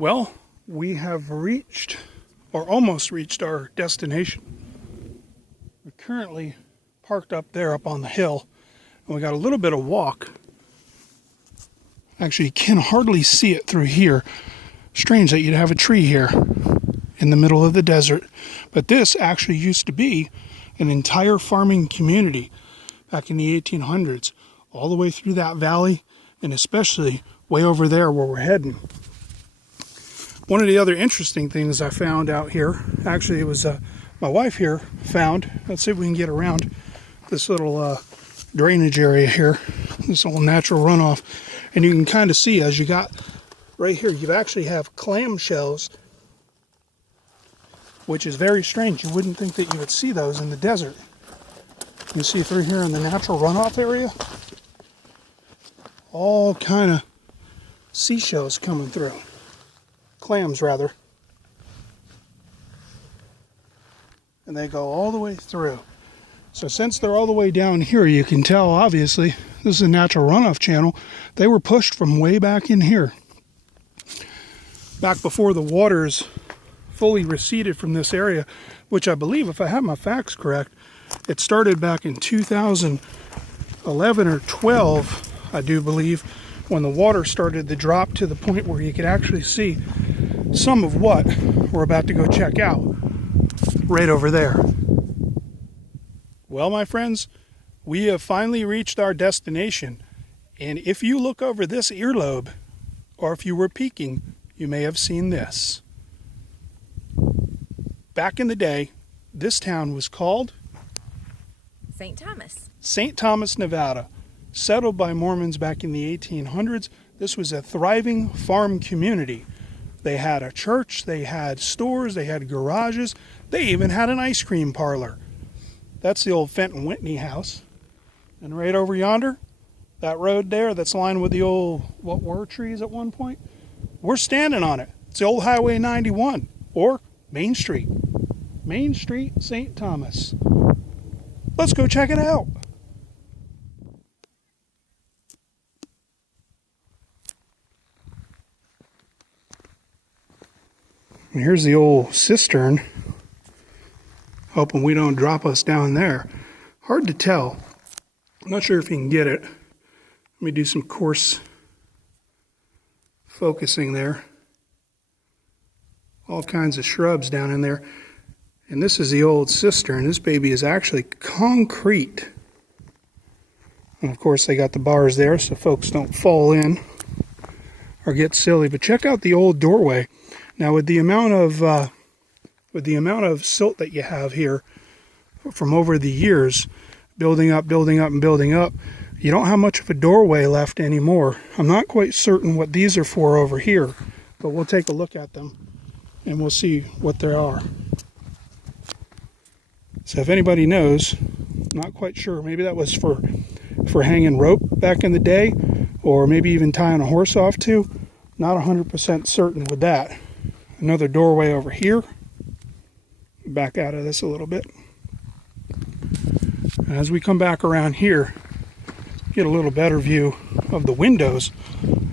Well, we have reached, or almost reached, our destination. We're currently parked up there, up on the hill, and we got a little bit of walk. Actually, you can hardly see it through here. Strange that you'd have a tree here in the middle of the desert. But this actually used to be an entire farming community back in the 1800s, all the way through that valley, and especially way over there where we're heading. One of the other interesting things I found out here, actually it was my wife here found, let's see if we can get around this little drainage area here, this little natural runoff, and you can kind of see as you got right here, you actually have clam shells, which is very strange. You wouldn't think that you would see those in the desert. You can see through here in the natural runoff area, all kind of seashells coming through. Clams, rather. And they go all the way through. So since they're all the way down here, you can tell, obviously, this is a natural runoff channel. They were pushed from way back in here. Back before the waters fully receded from this area, which I believe, if I have my facts correct, it started back in 2011 or 12, I do believe, when the water started to drop to the point where you could actually see some of what we're about to go check out right over there. Well, my friends, we have finally reached our destination, and if you look over this earlobe, or if you were peeking, you may have seen this. Back in the day, this town was called St. Thomas. St. Thomas, Nevada. Settled by Mormons back in the 1800s, this was a thriving farm community. They had a church, they had stores, they had garages, they even had an ice cream parlor. That's the old Fenton Whitney house. And right over yonder, that road there that's lined with the old, what were trees at one point? We're standing on it. It's the old Highway 91, or Main Street. Main Street, St. Thomas. Let's go check it out. And here's the old cistern. Hoping we don't drop us down there. Hard to tell. I'm not sure if you can get it. Let me do some coarse focusing there. All kinds of shrubs down in there. And this is the old cistern. This baby is actually concrete. And of course they got the bars there so folks don't fall in or get silly. But check out the old doorway. Now with the amount of silt that you have here from over the years, building up, and building up, you don't have much of a doorway left anymore. I'm not quite certain what these are for over here, but we'll take a look at them and we'll see what they are. So if anybody knows, not quite sure, maybe that was for hanging rope back in the day, or maybe even tying a horse off to. Not 100% certain with that. Another doorway over here. Back out of this a little bit. As we come back around here, get a little better view of the windows,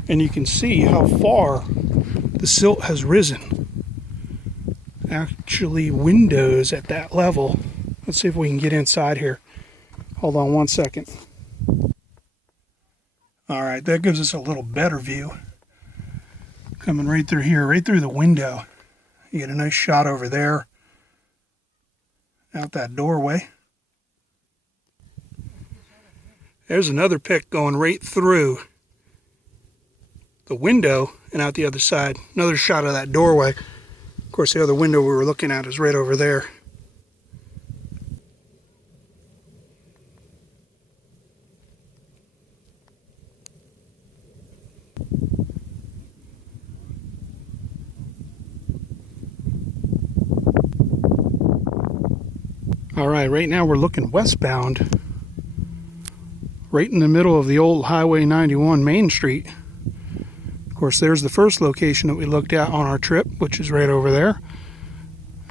and you can see how far the silt has risen. Actually, windows at that level. Let's see if we can get inside here. Hold on one second. All right, that gives us a little better view. Coming right through here, right through the window. You get a nice shot over there. Out that doorway. There's another pic going right through the window and out the other side. Another shot of that doorway. Of course, the other window we were looking at is right over there. All right, right now we're looking westbound, right in the middle of the old Highway 91 Main Street. Of course, there's the first location that we looked at on our trip, which is right over there.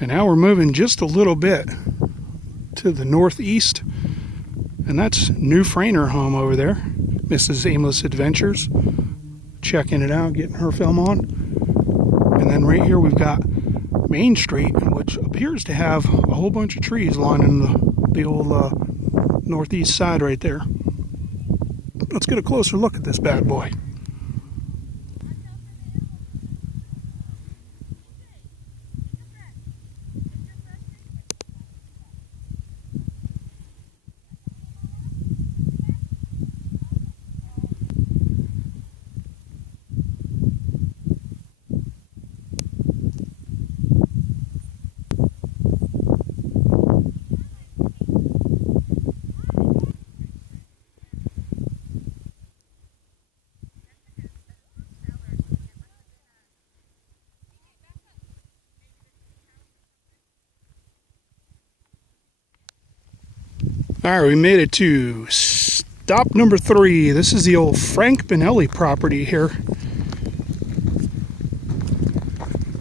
And now we're moving just a little bit to the northeast, and that's New Frainer home over there, Mrs. Aimless Adventures. Checking it out, getting her film on. And then right here we've got Main Street, which appears to have a whole bunch of trees lining the old northeast side right there. Let's get a closer look at this bad boy. All right, we made it to stop number 3. This is the old Frank Benelli property here.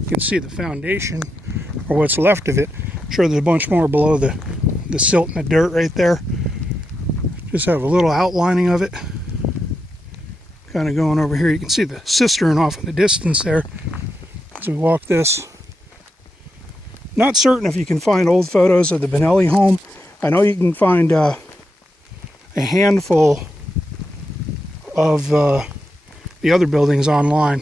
You can see the foundation, or what's left of it. I'm sure there's a bunch more below the silt and the dirt right there. Just have a little outlining of it. Kind of going over here. You can see the cistern off in the distance there as we walk this. Not certain if you can find old photos of the Benelli home. I know you can find a handful of the other buildings online.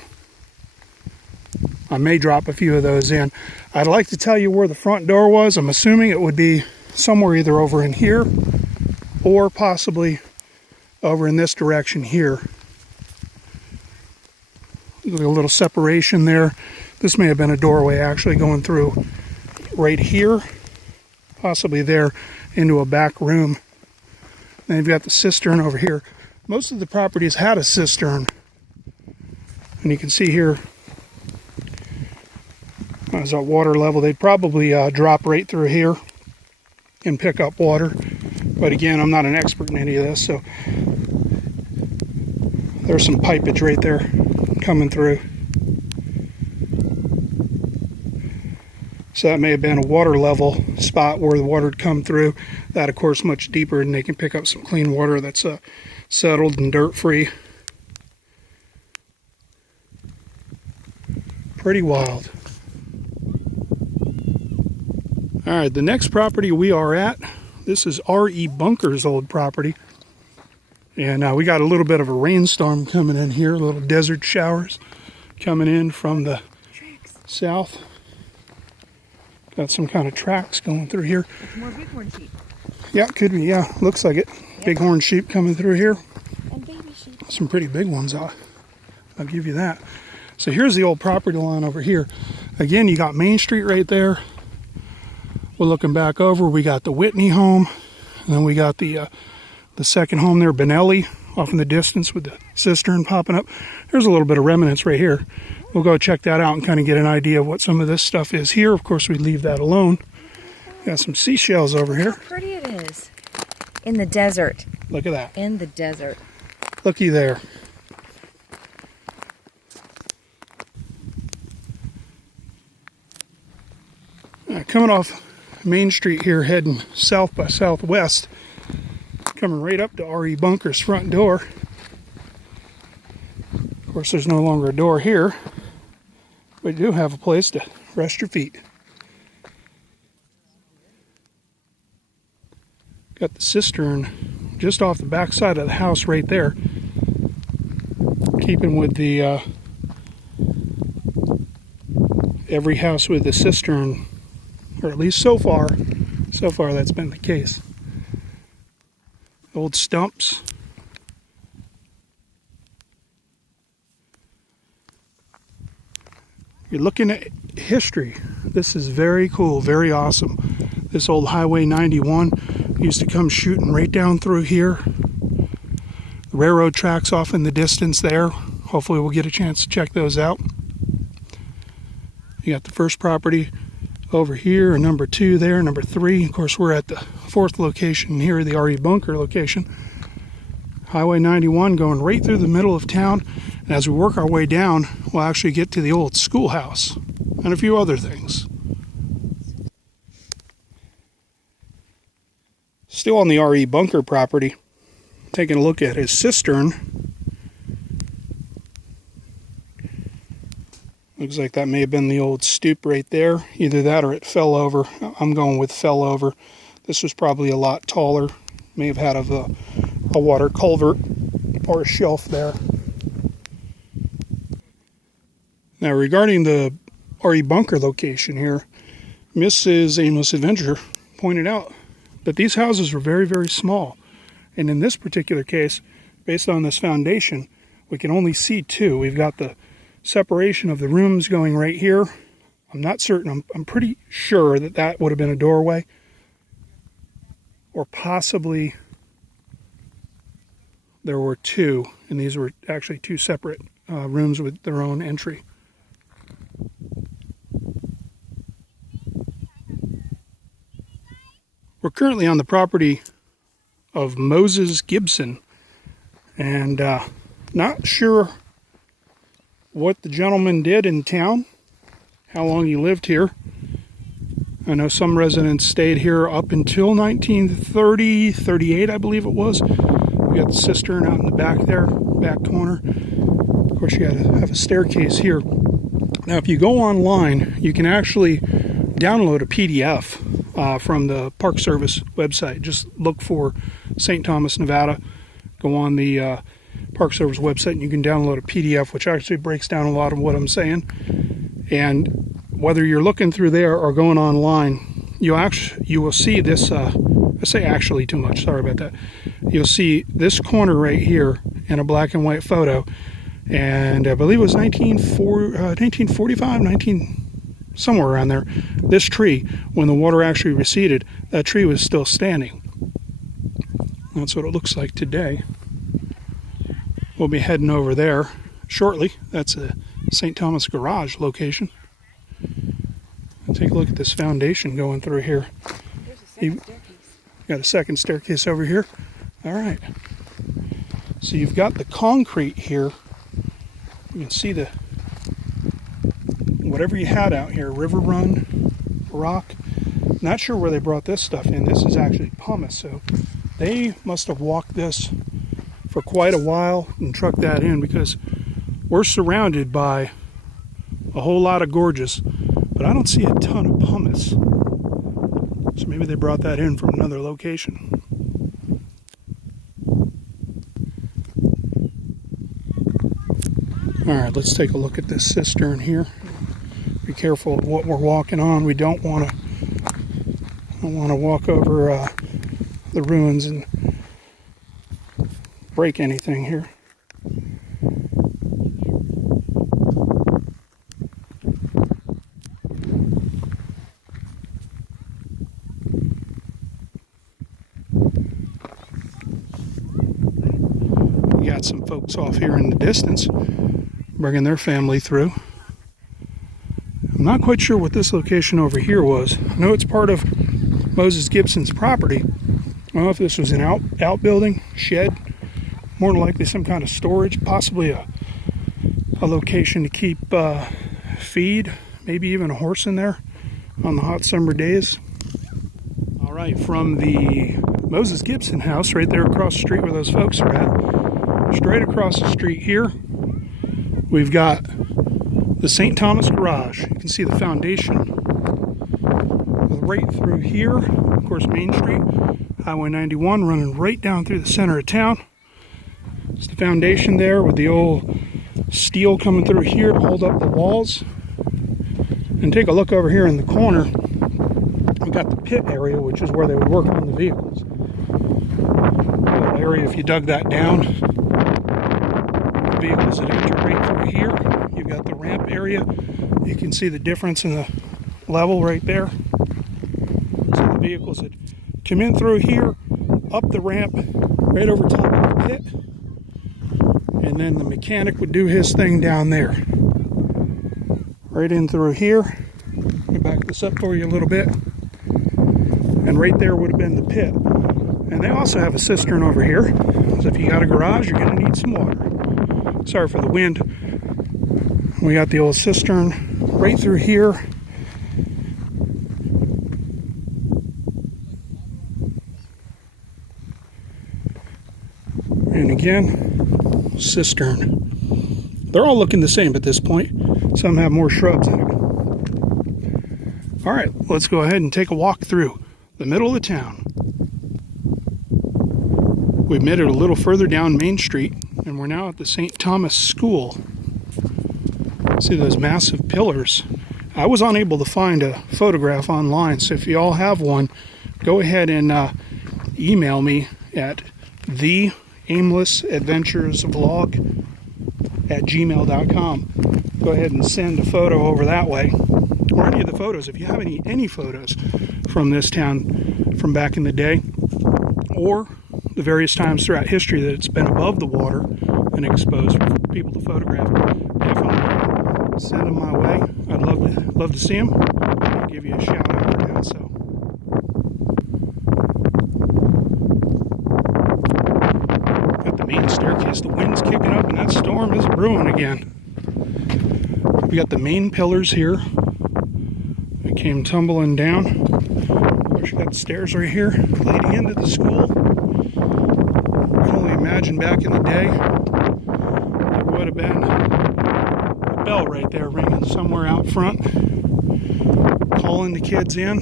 I may drop a few of those in. I'd like to tell you where the front door was. I'm assuming it would be somewhere either over in here or possibly over in this direction here. A little separation there. This may have been a doorway actually going through right here, possibly there, into a back room. Then you've got the cistern over here. Most of the properties had a cistern, and you can see here as that water level, they'd probably drop right through here and pick up water. But again, I'm not an expert in any of this, so there's some pipage right there coming through. So that may have been a water level spot where the water would come through. That, of course, much deeper, and they can pick up some clean water that's settled and dirt-free. Pretty wild. All right, the next property we are at, this is R.E. Bunker's old property. And we got a little bit of a rainstorm coming in here, little desert showers coming in from the south. Got some kind of tracks going through here. It's more bighorn sheep. Yeah, could be. Yeah, looks like it. Yep. Bighorn sheep coming through here. And baby sheep. Some pretty big ones. I'll give you that. So here's the old property line over here. Again, you got Main Street right there. We're looking back over. We got the Whitney home, and then we got the second home there, Benelli, off in the distance with the cistern popping up. There's a little bit of remnants right here. We'll go check that out and kind of get an idea of what some of this stuff is here. Of course, we leave that alone. Got some seashells over here. How pretty it is. In the desert. Look at that. In the desert. Looky there. Coming off Main Street here, heading south by southwest. Coming right up to R.E. Bunker's front door. Of course, there's no longer a door here. But you do have a place to rest your feet. Got the cistern just off the back side of the house right there. Keeping with the every house with a cistern, or at least so far that's been the case. Old stumps. You're looking at history. This is very cool, very awesome. This old Highway 91 used to come shooting right down through here. The railroad tracks off in the distance there. Hopefully we'll get a chance to check those out. You got the first property over here, and number 2 there, number 3. Of course, we're at the 4th location here, the R.E. Bunker location. Highway 91 going right through the middle of town. And as we work our way down, we'll actually get to the old schoolhouse and a few other things. Still on the R.E. Bunker property, taking a look at his cistern. Looks like that may have been the old stoop right there. Either that or it fell over. I'm going with fell over. This was probably a lot taller. May have had a water culvert or a shelf there. Now regarding the RE bunker location here, Mrs. Aimless Adventure pointed out that these houses were very, very small. And in this particular case, based on this foundation, we can only see two. We've got the separation of the rooms going right here. I'm not certain. I'm pretty sure that that would have been a doorway. Or possibly there were two, and these were actually two separate rooms with their own entry. We're currently on the property of Moses Gibson, and not sure what the gentleman did in town, how long he lived here. I know some residents stayed here up until 1930, 38, I believe it was. We got the cistern out in the back there, back corner. Of course, you got to have a staircase here. Now, if you go online, you can actually download a PDF from the Park Service website. Just look for St. Thomas, Nevada. Go on the Park Service website and you can download a PDF, which actually breaks down a lot of what I'm saying. And whether you're looking through there or going online, you will see this. I say actually too much. Sorry about that. You'll see this corner right here in a black and white photo, and I believe it was 1945, somewhere around there. This tree, when the water actually receded, that tree was still standing. That's what it looks like today. We'll be heading over there shortly. That's a St. Thomas garage location. And take a look at this foundation going through here. There's a second staircase. Got a second staircase over here. All right. So you've got the concrete here. You can see the whatever you had out here, river run, rock. Not sure where they brought this stuff in. This is actually pumice, so they must have walked this for quite a while and trucked that in, because we're surrounded by a whole lot of gorges, but I don't see a ton of pumice. So maybe they brought that in from another location. All right, let's take a look at this cistern here. Be careful of what we're walking on. We don't want to walk over the ruins and break anything here. We got some folks off here in the distance bringing their family through. I'm not quite sure what this location over here was. I know it's part of Moses Gibson's property. I don't know if this was an outbuilding, shed, more than likely some kind of storage, possibly a location to keep feed, maybe even a horse in there on the hot summer days. All right, from the Moses Gibson house right there across the street where those folks are at, straight across the street here, we've got the St. Thomas garage. You can see the foundation right through here. Of course, Main Street, Highway 91 running right down through the center of town. It's the foundation there with the old steel coming through here to hold up the walls. And take a look over here in the corner. We got the pit area, which is where they would work on the vehicles. That area, if you dug that down, the vehicles that enter right through here. You've got the ramp area. You can see the difference in the level right there. So the vehicles that come in through here, up the ramp, right over top of the pit. And then the mechanic would do his thing down there. Right in through here. Let me back this up for you a little bit. And right there would have been the pit. And they also have a cistern over here. So if you got a garage, you're going to need some water. Sorry for the wind. We got the old cistern right through here. And again, cistern. They're all looking the same at this point. Some have more shrubs in it. All right, let's go ahead and take a walk through the middle of the town. We made it a little further down Main Street, and we're now at the St. Thomas School. See those massive pillars? I was unable to find a photograph online, so if you all have one, go ahead and email me at theaimlessadventuresvlog@gmail.com. Go ahead and send a photo over that way, or any of the photos. If you have any photos from this town from back in the day, or the various times throughout history that it's been above the water and exposed for people to photograph, definitely send them my way. I'd love to see them. I'll give you a shout out for doing so. At the main staircase, the wind's kicking up and that storm is brewing again. We got the main pillars here. It came tumbling down. Of course, you got the stairs right here leading into the school. I can only imagine back in the day, there would have been a bell right there ringing somewhere out front, calling the kids in.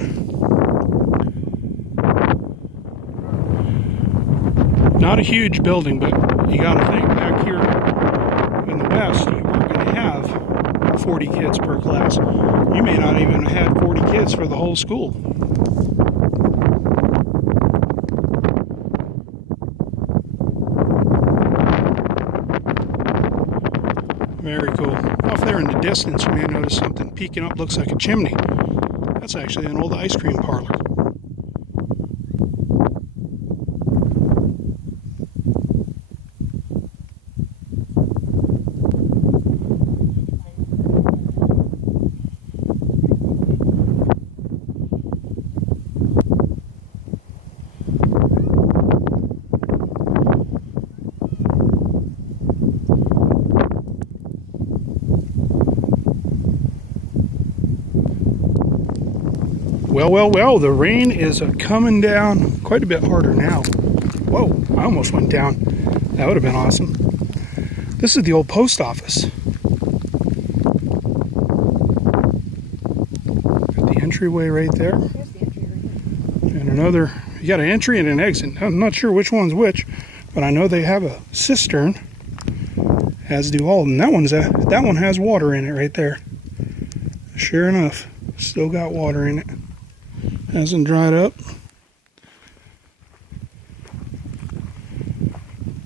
Not a huge building, but you got to think back here in the West, you weren't going to have 40 kids per class. You may not even have had 40 kids for the whole school. Very cool. Off there in the distance, you may notice something peeking up, looks like a chimney. That's actually an old ice cream parlor. Well, the rain is coming down quite a bit harder now. Whoa, I almost went down. That would have been awesome. This is the old post office. Got the entryway right there. There's the entry right here. And another, you got an entry and an exit. I'm not sure which one's which, but I know they have a cistern, as do all of them. That one has water in it right there. Sure enough, still got water in it. Hasn't dried up.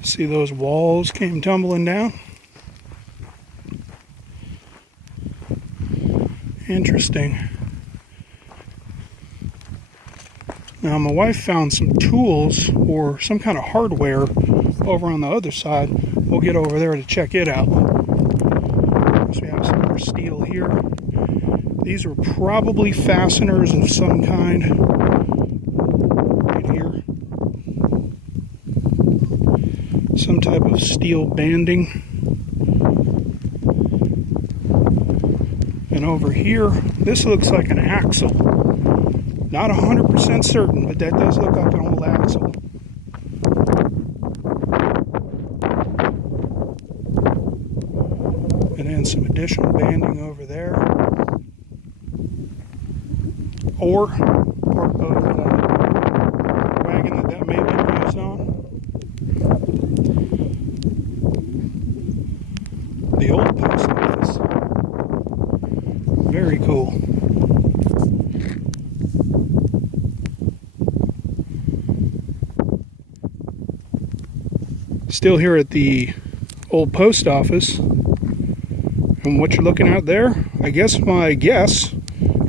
See those walls came tumbling down? Interesting. Now my wife found some tools or some kind of hardware over on the other side. We'll get over there to check it out. So we have some more steel here. These are probably fasteners of some kind. Right here. Some type of steel banding. And over here, this looks like an axle. Not 100% certain, but that does look like an old axle. And then some additional banding over there. Or part of the wagon that may have been used on. The old post office. Very cool. Still here at the old post office. And what you're looking at there, I guess my guess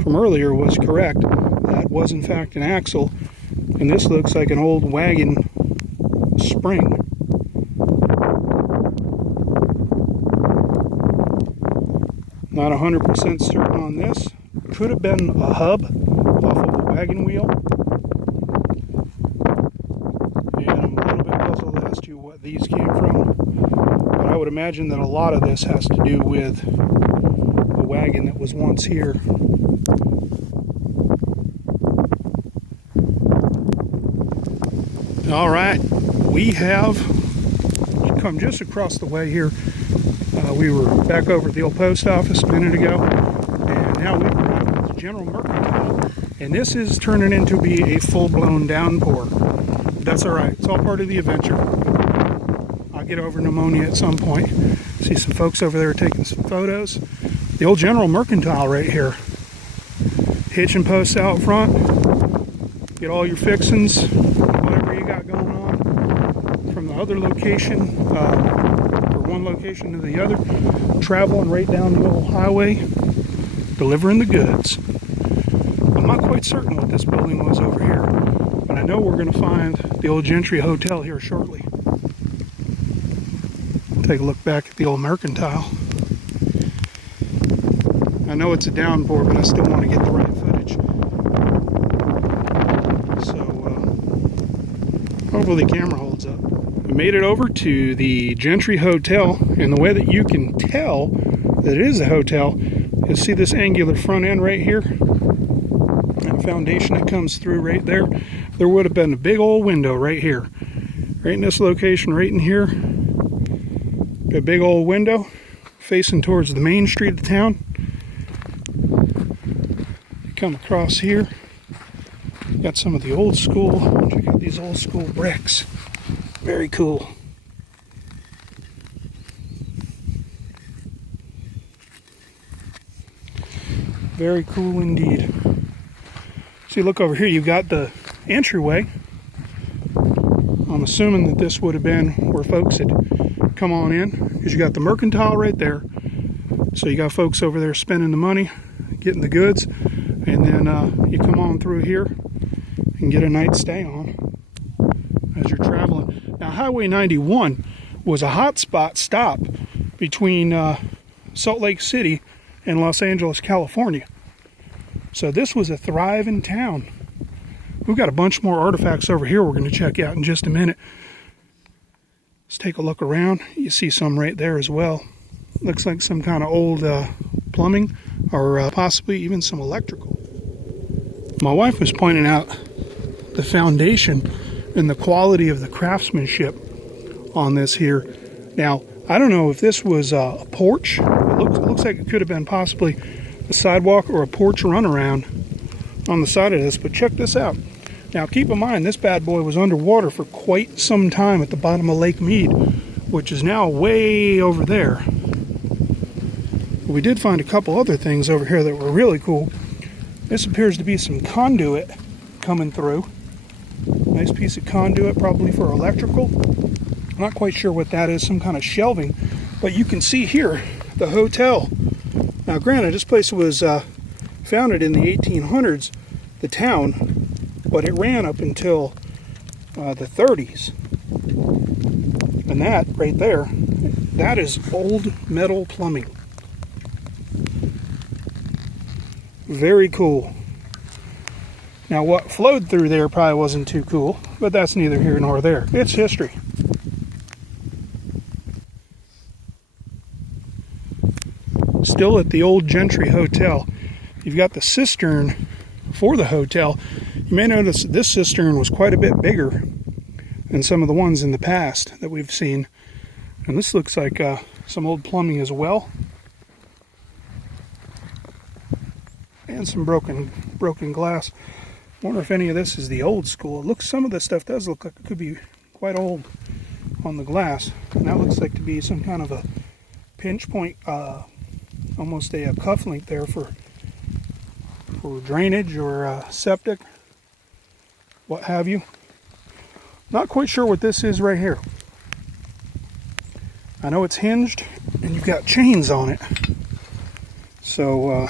from earlier was correct. That was in fact an axle, and this looks like an old wagon spring. Not 100% certain on this. Could have been a hub off of a wagon wheel. And I'm a little bit puzzled as to what these came from. But I would imagine that a lot of this has to do with the wagon that was once here. All right, we have come just across the way here We were back over at the old post office a minute ago, and now we've arrived at the General Mercantile, and this is turning into be a full-blown downpour. But that's all right. It's all part of the adventure. I'll get over pneumonia at some point. See some folks over there taking some photos. The old General Mercantile right here. Hitching posts out front. Get all your fixings, whatever you got going on. From the other location, or one location to the other. Traveling right down the old highway. Delivering the goods. I'm not quite certain what this building was over here. But I know we're going to find the old Gentry Hotel here shortly. Take a look back at the old Mercantile. I know it's a downpour, but I still want to get the right footage. So, hopefully the camera holds up. We made it over to the Gentry Hotel, and the way that you can tell that it is a hotel is see this angular front end right here? That foundation that comes through right there. There would have been a big old window right here. Right in this location, right in here. A big old window facing towards the main street of the town. You come across here, got some of the old school. Check out these old school bricks. Very cool. Very cool indeed. See, look over here, you've got the entryway. I'm assuming that this would have been where folks had come on in, because you got the Mercantile right there. So you got folks over there spending the money, getting the goods, and then you come on through here and get a night stay on as you're traveling. Now, Highway 91 was a hotspot stop between Salt Lake City and Los Angeles, California. So this was a thriving town. We've got a bunch more artifacts over here we're going to check out in just a minute. Let's take a look around. You see some right there as well. Looks like some kind of old plumbing, or possibly even some electrical. My wife was pointing out the foundation and the quality of the craftsmanship on this here. Now, I don't know if this was a porch. It looks like it could have been possibly a sidewalk or a porch runaround on the side of this, but check this out. Now, keep in mind, this bad boy was underwater for quite some time at the bottom of Lake Mead, which is now way over there. We did find a couple other things over here that were really cool. This appears to be some conduit coming through. Nice piece of conduit, probably for electrical. I'm not quite sure what that is, some kind of shelving. But you can see here, the hotel. Now, granted, this place was founded in the 1800s, the town, but it ran up until the 30s. And that right there, that is old metal plumbing. Very cool. Now, what flowed through there probably wasn't too cool, but that's neither here nor there. It's history. Still at the old Gentry Hotel, you've got the cistern for the hotel. You may notice that this cistern was quite a bit bigger than some of the ones in the past that we've seen. And this looks like some old plumbing as well. And some broken glass. Wonder if any of this is the old school. It looks, some of this stuff does look like it could be quite old on the glass. And that looks like to be some kind of a pinch point, almost a cuff link there for drainage or septic, what have you. Not quite sure what this is right here. I know it's hinged and you've got chains on it. So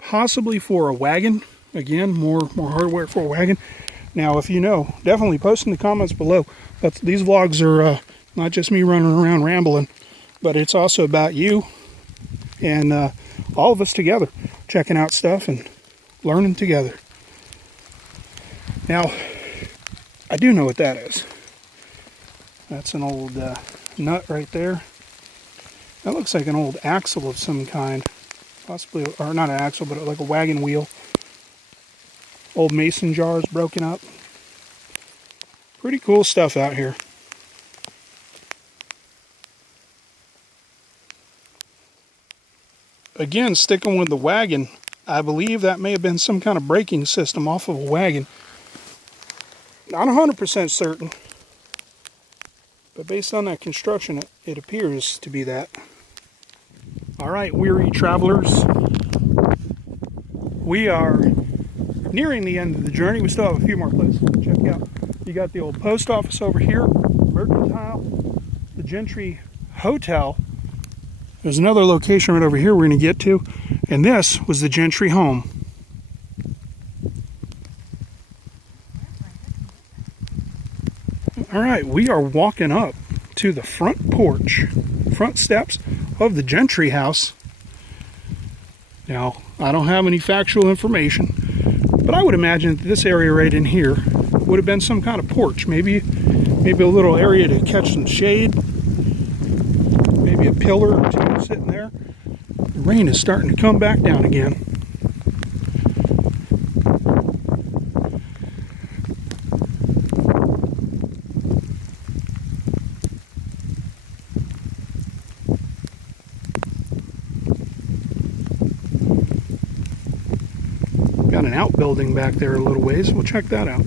possibly for a wagon. Again, more hardware for a wagon. Now, if you know, definitely post in the comments below. But these vlogs are not just me running around rambling, but it's also about you and all of us together, checking out stuff and learning together. Now, I do know what that is. That's an old nut right there. That looks like an old axle of some kind. Possibly, or not an axle, but like a wagon wheel. Old mason jars broken up. Pretty cool stuff out here. Again, sticking with the wagon, I believe that may have been some kind of braking system off of a wagon. Not 100% certain, but based on that construction, it appears to be that. All right, weary travelers, we are nearing the end of the journey. We still have a few more places to check out. You got the old post office over here, Mercantile, the Gentry Hotel. There's another location right over here we're going to get to, and this was the Gentry home. All right, we are walking up to the front porch, front steps of the Gentry house. Now, I don't have any factual information, but I would imagine that this area right in here would have been some kind of porch. Maybe a little area to catch some shade. Maybe a pillar or two sitting there. The rain is starting to come back down again. Got an outbuilding back there a little ways. We'll check that out.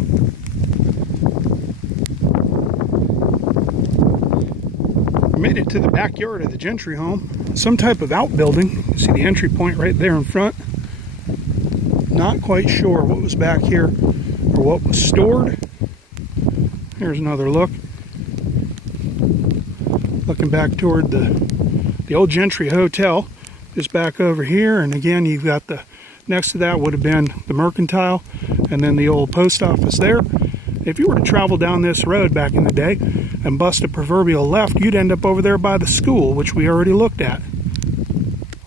We made it to the backyard of the Gentry home. Some type of outbuilding. You see the entry point right there in front. Not quite sure what was back here or what was stored. Here's another look. Looking back toward the old Gentry Hotel. Just back over here, and again you've got the next to that would have been the Mercantile, and then the old post office there. If you were to travel down this road back in the day and bust a proverbial left, you'd end up over there by the school, which we already looked at.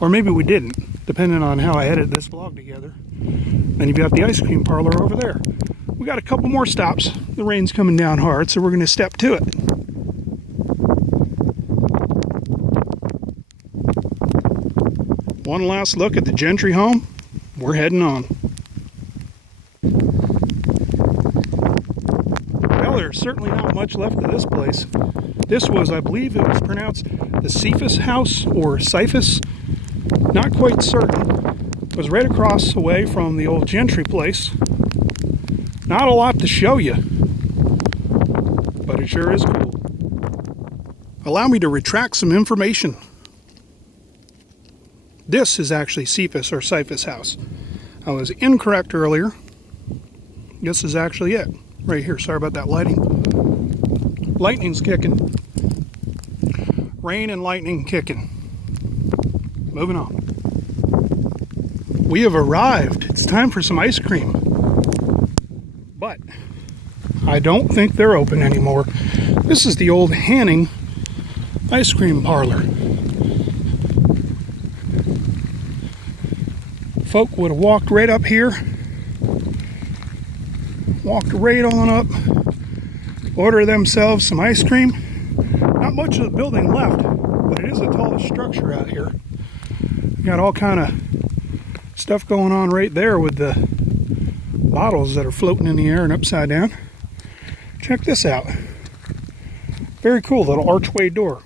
Or maybe we didn't, depending on how I edit this vlog together. Then you've got the ice cream parlor over there. We got a couple more stops. The rain's coming down hard, so we're going to step to it. One last look at the Gentry home. We're heading on. Well, there's certainly not much left of this place. This was, I believe it was pronounced the Cephas house or Cephas. Not quite certain. It was right across the way from the old Gentry place. Not a lot to show you, but it sure is cool. Allow me to retract some information. This is actually Cephas or Cephas house. I was incorrect earlier. This is actually it. Right here. Sorry about that lighting. Lightning's kicking. Rain and lightning kicking. Moving on. We have arrived. It's time for some ice cream. But I don't think they're open anymore. This is the old Hanning ice cream parlor. Folk would have walked right up here, walked right on up, order themselves some ice cream. Not much of the building left, but it is the tallest structure out here. Got all kind of stuff going on right there with the bottles that are floating in the air and upside down. Check this out. Very cool little archway door.